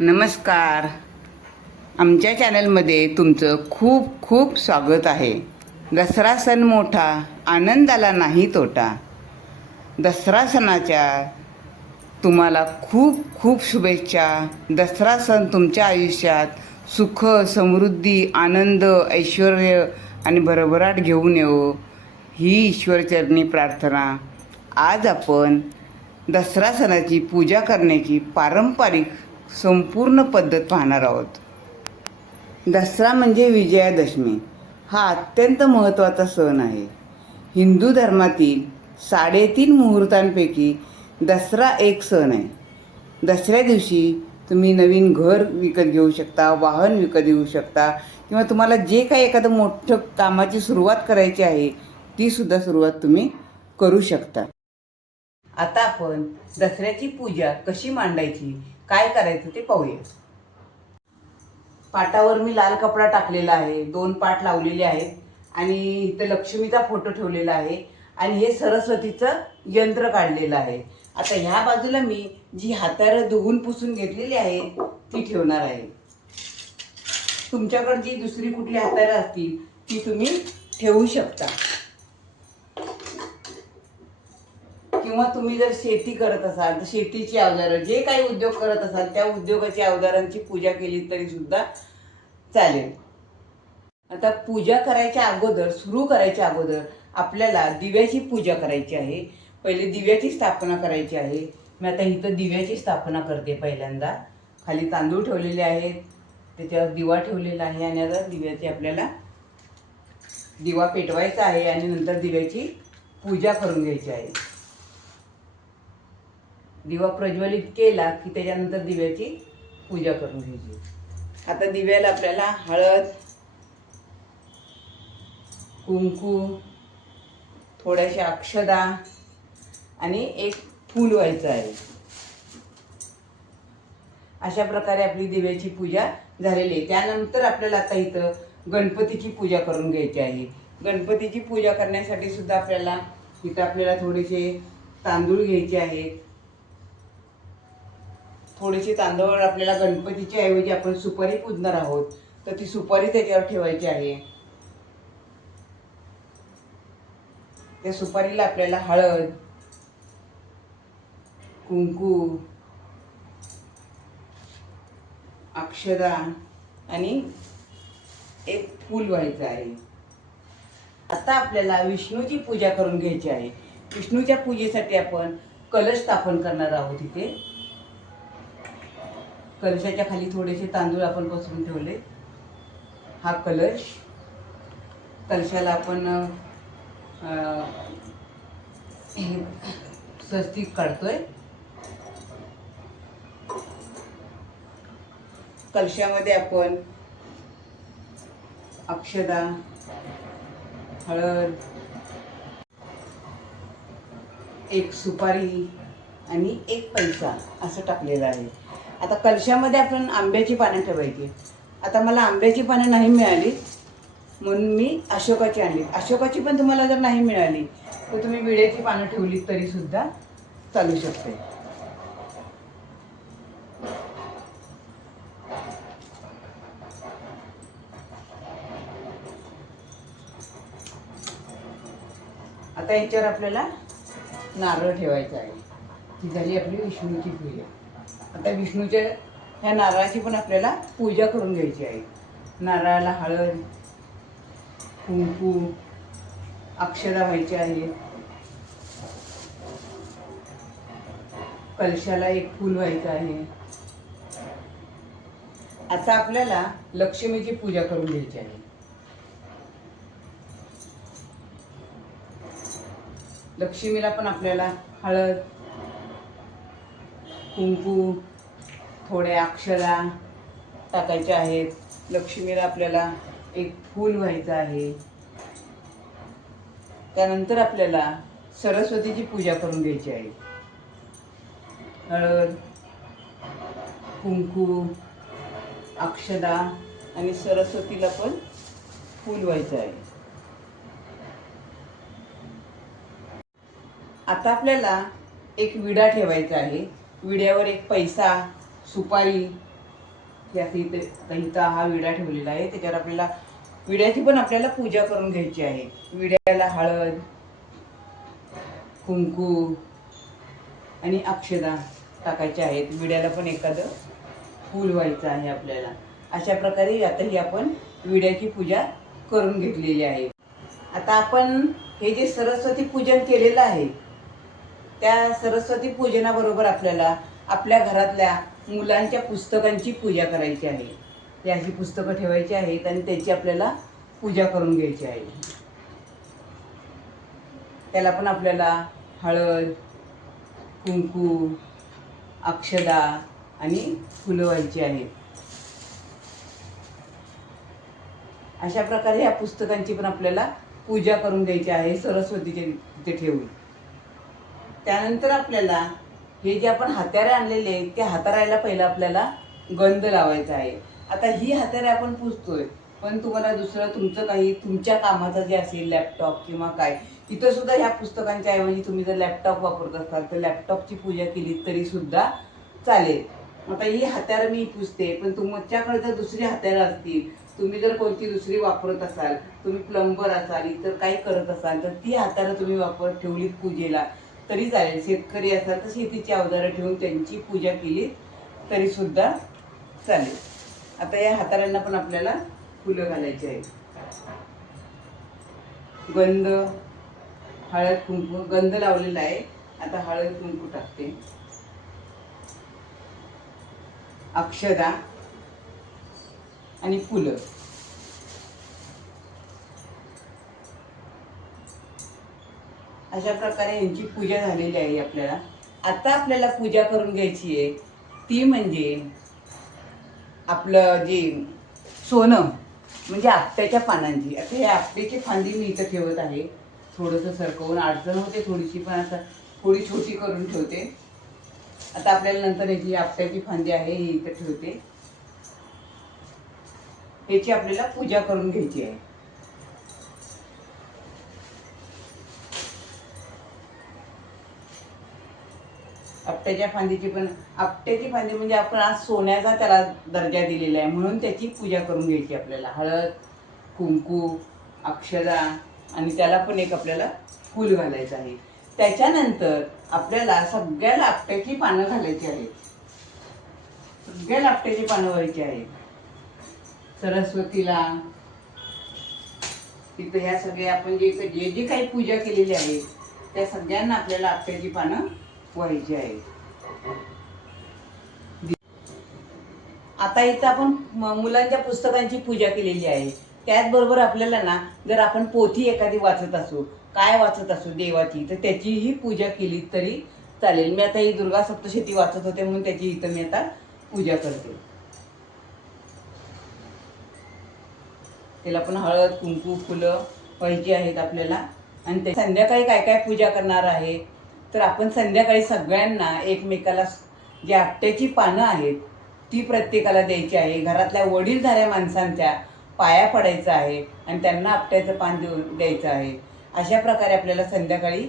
नमस्कार. आमच्या चॅनलमध्ये तुमचं खूप खूप स्वागत आहे. दसरा सण मोठा आनंदाला नाही तोटा. दसरा सणाच्या तुम्हाला खूप खूप शुभेच्छा. दसरा सण तुमच्या आयुष्यात सुख समृद्धी आनंद ऐश्वर आणि भरभराट घेऊन येऊ ही ईश्वरचरणी प्रार्थना आज आपण दसरा सणाची पूजा करण्याची पारंपरिक संपूर्ण पद्धत पाहणार आहोत. दसरा म्हणजे विजयादशमी. हा अत्यंत महत्त्वाचा सण आहे. हिंदू धर्मातील साडेतीन मुहूर्तांपैकी दसरा एक सण आहे. दसऱ्या दिवशी तुम्ही नवीन घर विकत घेऊ शकता वाहन विकत घेऊ शकता किंवा तुम्हाला जे काही एखादं मोठं कामाची सुरुवात करायची आहे तीसुद्धा सुरुवात तुम्ही करू शकता. आता आपण दसऱ्याची पूजा कशी मांडायची काय करायचं ते पाहूया. पाटावर मी लाल कपडा टाकलेला आहे दोन पाट लावलेले आहेत आणि इथं लक्ष्मीचा फोटो ठेवलेला आहे आणि हे सरस्वतीचं यंत्र काढलेलं आहे. आता ह्या बाजूला मी जी हातार धुवून पुसून घेतलेली आहे ती ठेवणार आहे. तुमच्याकडे जी दुसरी कुठली हाताळं असतील ती तुम्ही ठेवू शकता. किंवा तुम्ही जर शेती करत असाल तर शेतीची अवजारं जे काही उद्योग करत असाल त्या उद्योगाच्या अवजारांची पूजा केली तरी सुद्धा चालेल. आता पूजा करायच्या अगोदर सुरू करायच्या अगोदर आपल्याला दिव्याची पूजा करायची आहे. पहिले दिव्याची स्थापना करायची आहे. मी आता इथं दिव्याची स्थापना करते पहिल्यांदा. खाली तांदूळ ठेवलेले आहेत त्याच्यावर दिवा ठेवलेला आहे आणि आता दिव्याची आपल्याला दिवा पेटवायचा आहे आणि नंतर दिव्याची पूजा करून घ्यायची आहे. दिवा प्रज्वलित केला की त्याच्यानंतर दिव्याची पूजा करून घ्यायची. आता दिव्याला आपल्याला हळद कुंकू थोड्याशा अक्षदा आणि एक फूल व्हायचं आहे. अशा प्रकारे आपली दिव्याची पूजा झालेली आहे. त्यानंतर आपल्याला आता इथं गणपतीची पूजा करून घ्यायची आहे. गणपतीची पूजा करण्यासाठी सुद्धा आपल्याला इथं आपल्याला थोडेसे तांदूळ घ्यायचे आहेत. थोडेसे तांदूळ आपल्याला गणपतीच्या ऐवजी आपण सुपारी पूजणार आहोत. तर ती सुपारी त्याच्यावर ठेवायची आहे. त्या सुपारीला आपल्याला हळद कुंकू अक्षदा आणि एक फूल व्हायचं आहे. आता आपल्याला विष्णूची पूजा करून घ्यायची आहे. विष्णूच्या पूजेसाठी आपण कलश स्थापन करणार आहोत इथे. कलशाच्या खाली थोडेसे तांदूळ आपण पसरून ठेवले. हा कलश. कलशाला आपण स्वस्तिक काढतोय. कलशामध्ये आपण अक्षदा हळद एक सुपारी आणि एक पैसा असं टाकलेलं आहे. आता कलशामध्ये आपण आंब्याची पानं ठेवायची. आता मला आंब्याची पानं नाही मिळाली म्हणून मी अशोकाची आणली. अशोकाची पण तुम्हाला जर नाही मिळाली तर तुम्ही विड्याची पानं ठेवली तरी सुद्धा चालू शकते. आता याच्यावर आपल्याला नारळ ठेवायचा आहे. ती झाली आपली विष्णूची पूजा आता विष्णूच्या ह्या नारळाची पण आपल्याला पूजा करून घ्यायची आहे. नारळाला हळद कुंकू अक्षरा व्हायची आहे कलशाला एक फूल व्हायचं आहे. आता आपल्याला लक्ष्मीची पूजा करून घ्यायची आहे. लक्ष्मीला पण आपल्याला हळद कुंकू थोड्या अक्षरा टाकायच्या आहेत. लक्ष्मीला आपल्याला एक फूल व्हायचं आहे. त्यानंतर आपल्याला सरस्वतीची पूजा करून घ्यायची आहे. हळद कुंकू अक्षदा आणि सरस्वतीला पण फूल व्हायचं आहे. आता आपल्याला एक विडा ठेवायचा आहे. विड्यावर एक पैसा सुपारी हे इथे आता इथं हा विडा ठेवलेला आहे. त्याच्यावर आपल्याला विड्याची पण आपल्याला पूजा करून घ्यायची आहे. विड्याला हळद कुंकू आणि अक्षदा टाकायचे आहेत. विड्याला पण एखादं फूल व्हायचं आहे आपल्याला. अशा प्रकारे आता ही आपण विड्याची पूजा करून घेतलेली आहे. आता आपण हे जे सरस्वती पूजन केलेलं आहे त्या सरस्वती पूजनाबरोबर आपल्याला आपल्या घरातल्या मुलांच्या पुस्तकांची पूजा करायची आहे. ही अशी पुस्तकं ठेवायची आहेत आणि त्याची आपल्याला पूजा करून घ्यायची आहे. त्याला पण आपल्याला हळद कुंकू अक्षदा आणि फुलं व्हायची आहेत. अशा प्रकारे या पुस्तकांची पण आपल्याला पूजा करून द्यायची आहे सरस्वतीचे तिथे ठेवून. त्यानंतर आपल्याला हे जे आपण हात्यारे आणलेले आहेत त्या हातारायला पहिलं आपल्याला गंध लावायचा आहे. आता ही हात्यारे आपण पुसतोय पण तुम्हाला दुसरं तुमचं काही तुमच्या कामाचं जे असेल लॅपटॉप किंवा काय इथं सुद्धा ह्या पुस्तकांच्या ऐवजी तुम्ही जर लॅपटॉप वापरत असाल तर लॅपटॉपची पूजा केली तरी सुद्धा चालेल. आता ही हात्यारं मी पुसते पण तुमच्याकडे जर दुसरी हात्यारं असतील तुम्ही जर कोणती दुसरी वापरत असाल तुम्ही प्लंबर असाल इतर काही करत असाल तर ती हाताळं तुम्ही वापर ठेवलीत पूजेला. तरी चालेल. शेतकरी असाल तर शेतीची अवजारं ठेवून त्यांची पूजा केली तरी सुद्धा चालेल. आता या हाताळ्यांना पण आपल्याला फुलं घालायची आहेत. गंध हळद कुंकू गंध लावलेला आहे. आता हळद कुंकू टाकते. अक्षदा आणि फुलं. अशा प्रकारे यांची पूजा झालेली आहे आपल्याला. आता आपल्याला पूजा करून घ्यायची आहे. ती म्हणजे आपलं जे सोनं म्हणजे आपट्याच्या पानांची. आता हे आपट्याची फांदी मी इथं ठेवत आहे. थोडंसं सरकवून अडचण होते थोडीशी पण आता थोडी छोटी करून ठेवते. आता आपल्याला नंतर याची आपट्याची फांदी आहे ही इथं ठेवते. ह्याची आपल्याला पूजा करून घ्यायची आहे. आपट्याच्या फांदीची पण आपट्याची फांदी म्हणजे आपण आज सोन्याचा त्याला दर्जा दिलेला आहे. म्हणून त्याची पूजा करून घ्यायची आपल्याला. हळद कुंकू अक्षदा आणि त्याला पण एक आपल्याला फूल घालायचं आहे. त्याच्यानंतर आपल्याला सगळ्या आपट्याची पानं घालायची आहेत. सगळ्या आपट्याची पानं व्हायची आहेत. सरस्वतीला तिथं ह्या सगळ्या आपण जे जे जे काही पूजा केलेली आहे त्या सगळ्यांना आपल्याला आपट्याची पानं व्हायची आहे. आता इथं आपण मुलांच्या पुस्तकांची पूजा केलेली आहे. त्याचबरोबर आपल्याला ना जर आपण पोथी एखादी वाचत असू काय वाचत असू देवाची तर त्याचीही पूजा केली तरी चालेल. मी आता ही दुर्गा सप्तशती वाचत होते म्हणून त्याची इथं मी आता पूजा करते. त्याला पण हळद कुंकू फुलं पाहिजे आहेत आपल्याला. आणि ते संध्याकाळी काय काय पूजा करणार आहे? तर आपण संध्याकाळी सगळ्यांना एकमेकाला जी आपट्याची पानं आहेत ती प्रत्येकाला द्यायची आहे. घरातल्या वडीलधाऱ्या माणसांच्या पाया पडायचं आहे आणि त्यांना आपट्याचं पान देऊन द्यायचं आहे. अशा प्रकारे आपल्याला संध्याकाळी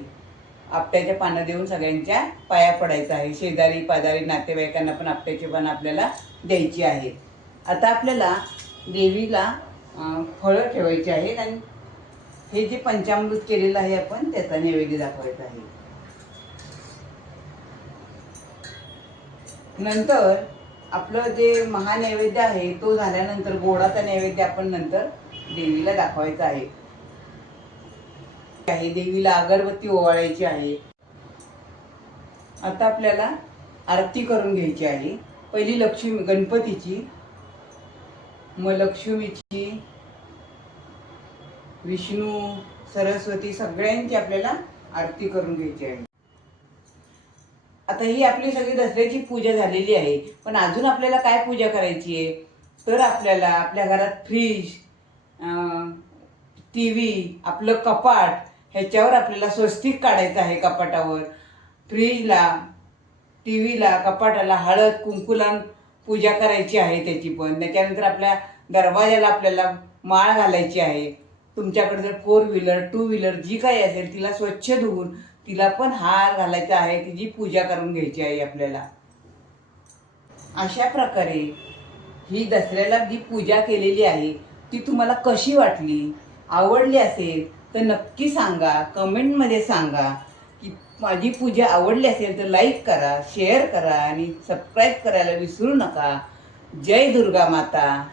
आपट्याच्या पानं देऊन सगळ्यांच्या पाया पडायचं आहे. शेजारी पाजारी नातेवाईकांना पण आपट्याची पानं आपल्याला द्यायची आहे. आता आपल्याला देवीला फळं ठेवायची आहेत आणि हे जे पंचामृत केलेलं आहे आपण त्याचा नैवेद्य दाखवायचा आहे. नंतर आपलं जे महानैवेद्य आहे तो झाल्यानंतर गोडाचा नैवेद्य आपण नंतर देवीला दाखवायचा आहे. आहे देवीला अगरबत्ती ओवाळायची आहे. आता आपल्याला आरती करून घ्यायची आहे. पहिली लक्ष्मी गणपतीची मग लक्ष्मीची विष्णू सरस्वती सगळ्यांची आपल्याला आरती करून घ्यायची आहे. आता ही आपली सगळी दसऱ्याची पूजा झालेली आहे. पण अजून आपल्याला काय पूजा करायची आहे? तर आपल्याला आपल्या घरात फ्रीज टी व्ही आपलं कपाट ह्याच्यावर आपल्याला स्वस्तिक काढायचं आहे कपाटावर. फ्रीजला टी व्हीला कपाटाला हळद कुंकुलान पूजा करायची आहे त्याची पण. त्याच्यानंतर आपल्या दरवाजाला आपल्याला माळ घालायची आहे. तुमच्याकडे जर फोर व्हीलर टू व्हीलर जी काही असेल तिला स्वच्छ धुवून तिला पण हार घालायचा आहे तिची पूजा करून घ्यायची आहे आपल्याला. अशा प्रकारे ही दसऱ्याला जी पूजा केलेली आहे ती तुम्हाला कशी वाटली? आवडली असेल तर नक्की सांगा. कमेंटमध्ये सांगा की माझी पूजा आवडली असेल तर लाईक करा शेअर करा आणि सबस्क्राईब करायला विसरू नका. जय दुर्गा माता.